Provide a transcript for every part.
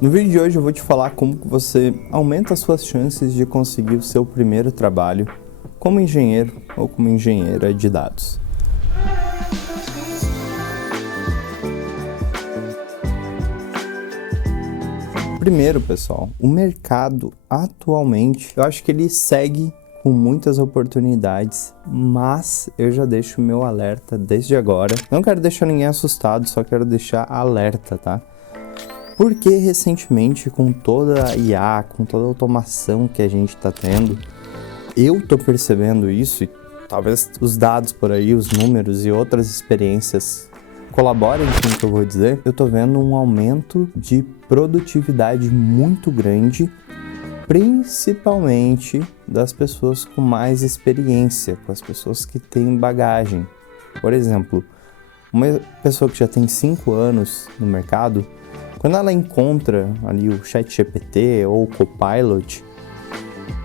No vídeo de hoje eu vou te falar como que você aumenta as suas chances de conseguir o seu primeiro trabalho como engenheiro ou como engenheira de dados. Primeiro, pessoal, o mercado atualmente, eu acho que ele segue com muitas oportunidades, mas eu já deixo o meu alerta desde agora. Não quero deixar ninguém assustado, só quero deixar alerta, tá? Porque recentemente, com toda a IA, com toda a automação que a gente está tendo, eu tô percebendo isso, e talvez os dados por aí, os números e outras experiências colaborem com o que eu vou dizer. Eu tô vendo um aumento de produtividade muito grande, principalmente das pessoas com mais experiência, com as pessoas que têm bagagem. Por exemplo, uma pessoa que já tem 5 anos no mercado, quando ela encontra ali o ChatGPT ou o Copilot,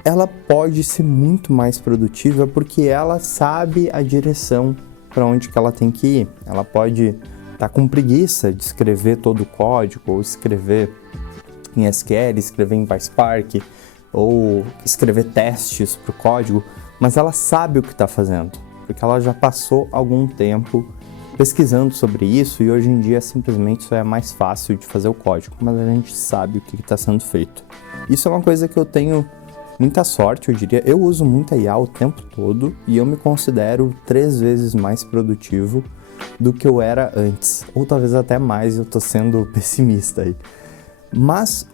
ela pode ser muito mais produtiva porque ela sabe a direção para onde que ela tem que ir. Ela pode estar com preguiça de escrever todo o código, ou escrever em SQL, escrever em PySpark, ou escrever testes para o código, mas ela sabe o que está fazendo, porque ela já passou algum tempo pesquisando sobre isso e hoje em dia simplesmente isso é mais fácil de fazer o código, mas a gente sabe o que está sendo feito. Isso é uma coisa que eu tenho muita sorte, eu diria. Eu uso muita IA o tempo todo e eu me considero 3 vezes mais produtivo do que eu era antes, ou talvez até mais, eu tô sendo pessimista aí. Mas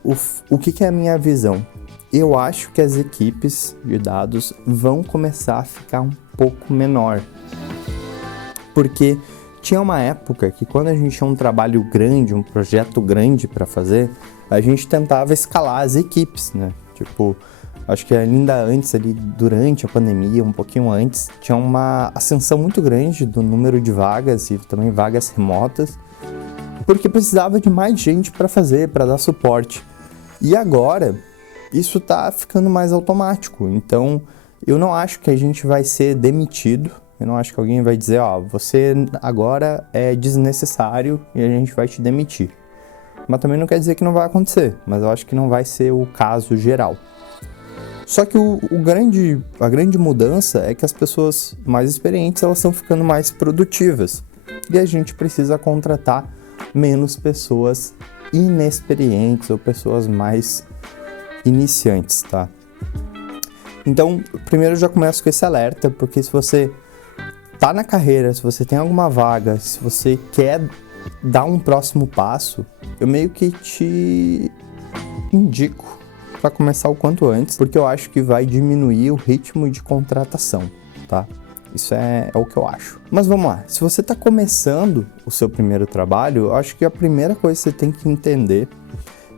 o que é a minha visão? Eu acho que as equipes de dados vão começar a ficar um pouco menor, porque tinha uma época que quando a gente tinha um trabalho grande, um projeto grande para fazer, a gente tentava escalar as equipes, né? Tipo, acho que ainda antes, ali durante a pandemia, um pouquinho antes, tinha uma ascensão muito grande do número de vagas e também vagas remotas, porque precisava de mais gente para fazer, para dar suporte. E agora, isso tá ficando mais automático, então eu não acho que a gente vai ser demitido. Eu não acho que alguém vai dizer, você agora é desnecessário e a gente vai te demitir. Mas também não quer dizer que não vai acontecer, mas eu acho que não vai ser o caso geral. Só que a grande mudança é que as pessoas mais experientes elas estão ficando mais produtivas. E a gente precisa contratar menos pessoas inexperientes ou pessoas mais iniciantes, tá? Então, primeiro eu já começo com esse alerta, porque se você tá na carreira, se você tem alguma vaga, se você quer dar um próximo passo, eu meio que te indico para começar o quanto antes, porque eu acho que vai diminuir o ritmo de contratação, tá? Isso é o que eu acho. Mas vamos lá, se você tá começando o seu primeiro trabalho, eu acho que a primeira coisa que você tem que entender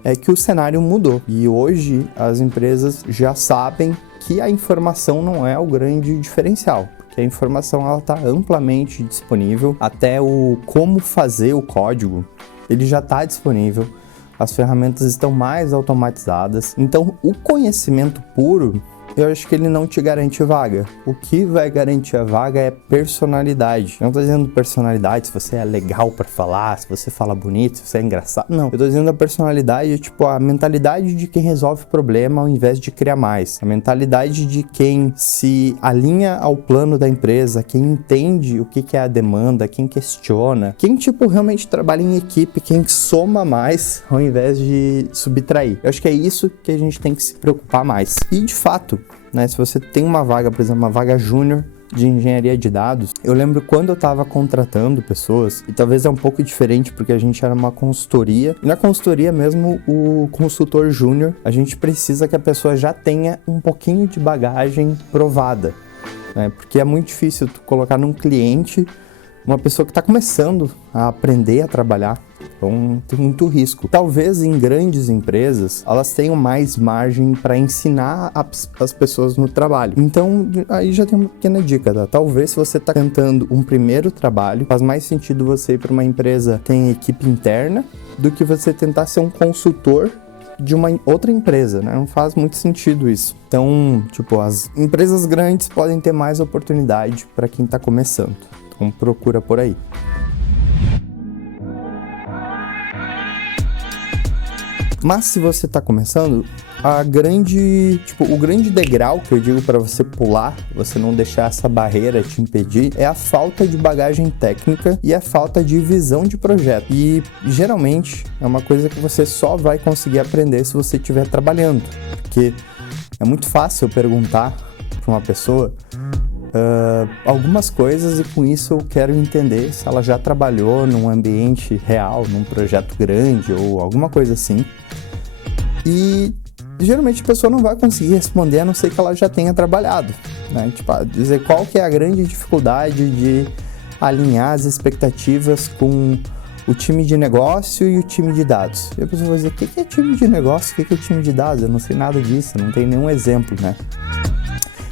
é que o cenário mudou. E hoje as empresas já sabem que a informação não é o grande diferencial. Que a informação ela está amplamente disponível, até o como fazer o código, ele já está disponível, as ferramentas estão mais automatizadas, então o conhecimento puro, eu acho que ele não te garante vaga. O que vai garantir a vaga é personalidade. Eu não tô dizendo personalidade, se você é legal para falar, se você fala bonito, se você é engraçado. Não, eu tô dizendo a personalidade, tipo, a mentalidade de quem resolve o problema ao invés de criar mais. A mentalidade de quem se alinha ao plano da empresa, quem entende o que é a demanda, quem questiona, quem, tipo, realmente trabalha em equipe, quem soma mais ao invés de subtrair. Eu acho que é isso que a gente tem que se preocupar mais. E, de fato, né, se você tem uma vaga, por exemplo, uma vaga júnior de engenharia de dados, eu lembro quando eu estava contratando pessoas, e talvez é um pouco diferente porque a gente era uma consultoria, e na consultoria mesmo, o consultor júnior, a gente precisa que a pessoa já tenha um pouquinho de bagagem provada, né, porque é muito difícil tu colocar num cliente uma pessoa que está começando a aprender a trabalhar. Então tem muito risco. Talvez em grandes empresas elas tenham mais margem para ensinar as pessoas no trabalho. Então aí já tem uma pequena dica, tá? Talvez se você está tentando um primeiro trabalho, faz mais sentido você ir para uma empresa que tem equipe interna do que você tentar ser um consultor de uma outra empresa, né? Não faz muito sentido isso. Então, tipo, as empresas grandes podem ter mais oportunidade para quem está começando. Então procura por aí. Mas se você está começando, o grande degrau que eu digo para você pular, você não deixar essa barreira te impedir, é a falta de bagagem técnica e a falta de visão de projeto. E geralmente é uma coisa que você só vai conseguir aprender se você estiver trabalhando, porque é muito fácil eu perguntar para uma pessoa algumas coisas e com isso eu quero entender se ela já trabalhou num ambiente real, num projeto grande ou alguma coisa assim. E geralmente a pessoa não vai conseguir responder a não ser que ela já tenha trabalhado, né? Tipo, dizer qual que é a grande dificuldade de alinhar as expectativas com o time de negócio e o time de dados. E a pessoa vai dizer, o que é time de negócio, o que é time de dados? Eu não sei nada disso, não tem nenhum exemplo, né?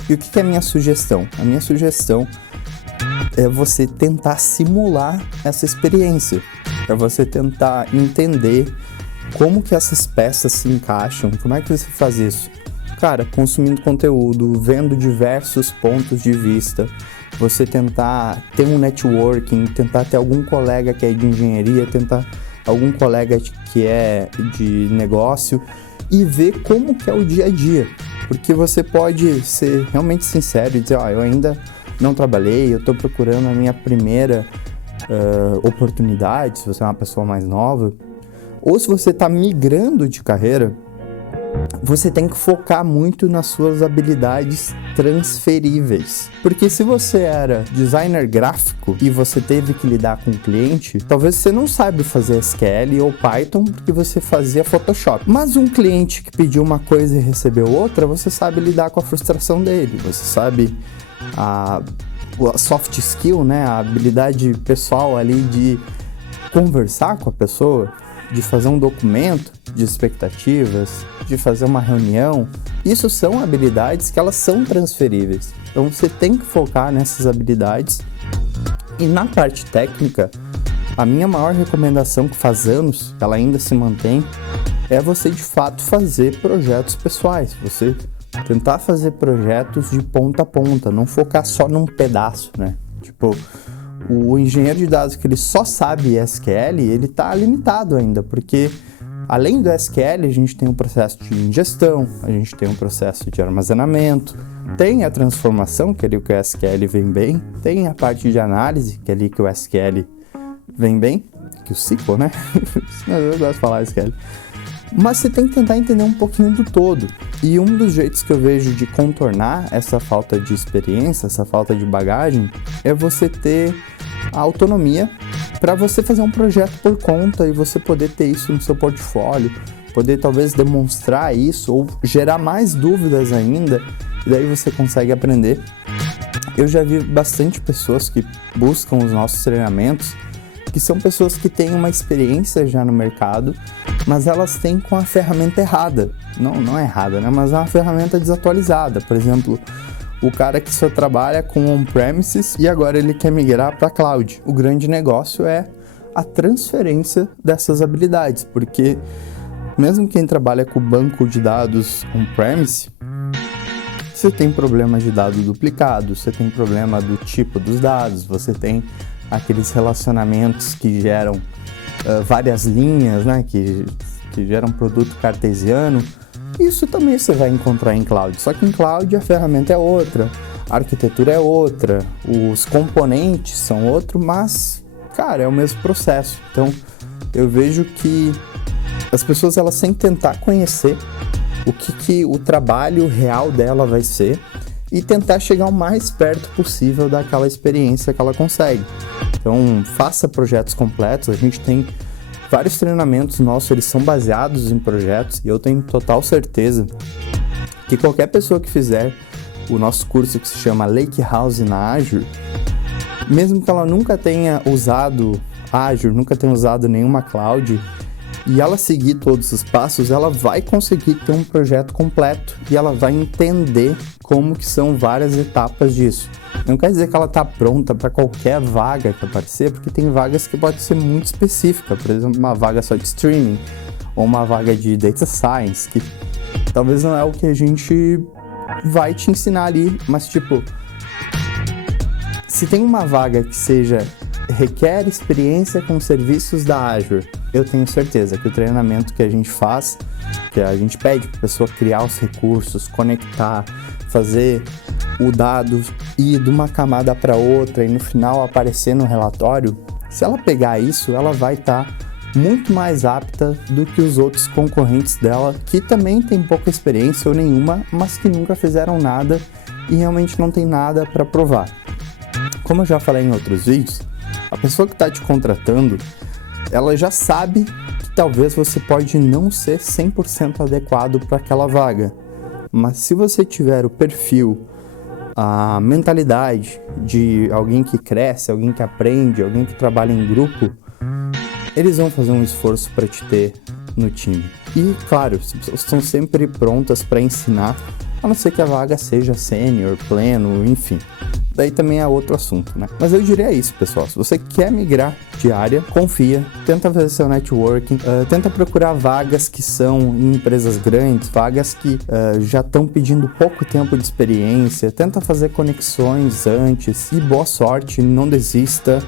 E o que é a minha sugestão? A minha sugestão é você tentar simular essa experiência, é você tentar entender como que essas peças se encaixam. Como é que você faz isso? Cara, consumindo conteúdo, vendo diversos pontos de vista, você tentar ter um networking, tentar ter algum colega que é de engenharia, tentar algum colega que é de negócio e ver como que é o dia a dia. Porque você pode ser realmente sincero e dizer, eu ainda não trabalhei, eu estou procurando a minha primeira oportunidade, se você é uma pessoa mais nova. Ou se você está migrando de carreira, você tem que focar muito nas suas habilidades transferíveis. Porque se você era designer gráfico e você teve que lidar com o cliente, talvez você não saiba fazer SQL ou Python porque você fazia Photoshop. Mas um cliente que pediu uma coisa e recebeu outra, você sabe lidar com a frustração dele. Você sabe a soft skill, né? A habilidade pessoal ali de conversar com a pessoa, de fazer um documento de expectativas, de fazer uma reunião. Isso são habilidades que elas são transferíveis. Então você tem que focar nessas habilidades. E na parte técnica, a minha maior recomendação, que faz anos, ela ainda se mantém, é você de fato fazer projetos pessoais. Você tentar fazer projetos de ponta a ponta, não focar só num pedaço, né? Tipo, o engenheiro de dados que ele só sabe SQL, ele está limitado ainda, porque além do SQL, a gente tem um processo de ingestão, a gente tem um processo de armazenamento, tem a transformação, que é ali que o SQL vem bem, tem a parte de análise, que é ali que o SQL vem bem, que o SQL, né? Eu gosto de falar SQL. Mas você tem que tentar entender um pouquinho do todo. E um dos jeitos que eu vejo de contornar essa falta de experiência, essa falta de bagagem, é você ter a autonomia para você fazer um projeto por conta e você poder ter isso no seu portfólio, poder talvez demonstrar isso ou gerar mais dúvidas ainda, e daí você consegue aprender. Eu já vi bastante pessoas que buscam os nossos treinamentos, que são pessoas que têm uma experiência já no mercado, mas elas têm com a ferramenta errada. Não é errada, né? Mas é uma ferramenta desatualizada. Por exemplo, o cara que só trabalha com on-premises e agora ele quer migrar para cloud. O grande negócio é a transferência dessas habilidades, porque mesmo quem trabalha com banco de dados on-premise, você tem problema de dado duplicado, você tem problema do tipo dos dados, você tem aqueles relacionamentos que geram várias linhas, né, que geram produto cartesiano. Isso também você vai encontrar em cloud, só que em cloud a ferramenta é outra, a arquitetura é outra, os componentes são outros, mas, cara, é o mesmo processo. Então, eu vejo que as pessoas, elas têm que tentar conhecer o que o trabalho real dela vai ser e tentar chegar o mais perto possível daquela experiência que ela consegue. Então, faça projetos completos. A gente tem vários treinamentos nossos, eles são baseados em projetos, e eu tenho total certeza que qualquer pessoa que fizer o nosso curso, que se chama Lakehouse na Azure, mesmo que ela nunca tenha usado Azure, nunca tenha usado nenhuma cloud, e ela seguir todos os passos, ela vai conseguir ter um projeto completo e ela vai entender como que são várias etapas disso. Não quer dizer que ela está pronta para qualquer vaga que aparecer, porque tem vagas que pode ser muito específica, por exemplo, uma vaga só de streaming ou uma vaga de data science, que talvez não é o que a gente vai te ensinar ali, mas tipo, se tem uma vaga que requer experiência com serviços da Azure, eu tenho certeza que o treinamento que a gente faz, que a gente pede para a pessoa criar os recursos, conectar, fazer o dado ir de uma camada para outra e no final aparecer no relatório, se ela pegar isso, ela vai estar muito mais apta do que os outros concorrentes dela, que também tem pouca experiência ou nenhuma, mas que nunca fizeram nada e realmente não tem nada para provar. Como eu já falei em outros vídeos, a pessoa que está te contratando, ela já sabe que talvez você pode não ser 100% adequado para aquela vaga, mas se você tiver o perfil, a mentalidade de alguém que cresce, alguém que aprende, alguém que trabalha em grupo, eles vão fazer um esforço para te ter no time. E, claro, as pessoas estão sempre prontas para ensinar, a não ser que a vaga seja sênior, pleno, enfim. Daí também é outro assunto, né? Mas eu diria isso, pessoal. Se você quer migrar de área, confia, tenta fazer seu networking, tenta procurar vagas que são em empresas grandes, vagas que já estão pedindo pouco tempo de experiência, tenta fazer conexões antes e boa sorte, não desista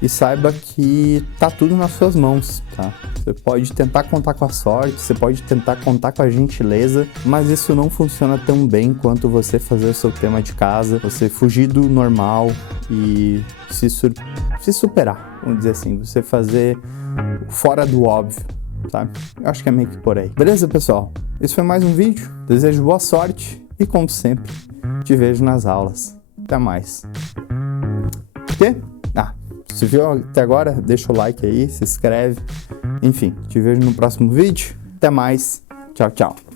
e saiba que tá tudo nas suas mãos, tá? Você pode tentar contar com a sorte, você pode tentar contar com a gentileza, mas isso não funciona tão bem quanto você fazer o seu tema de casa, você fugir do normal e se superar, vamos dizer assim, você fazer fora do óbvio, sabe? Eu acho que é meio que por aí. Beleza, pessoal? Esse foi mais um vídeo, desejo boa sorte e, como sempre, te vejo nas aulas. Até mais. O quê? Se viu até agora, deixa o like aí, se inscreve. Enfim, te vejo no próximo vídeo. Até mais. Tchau, tchau.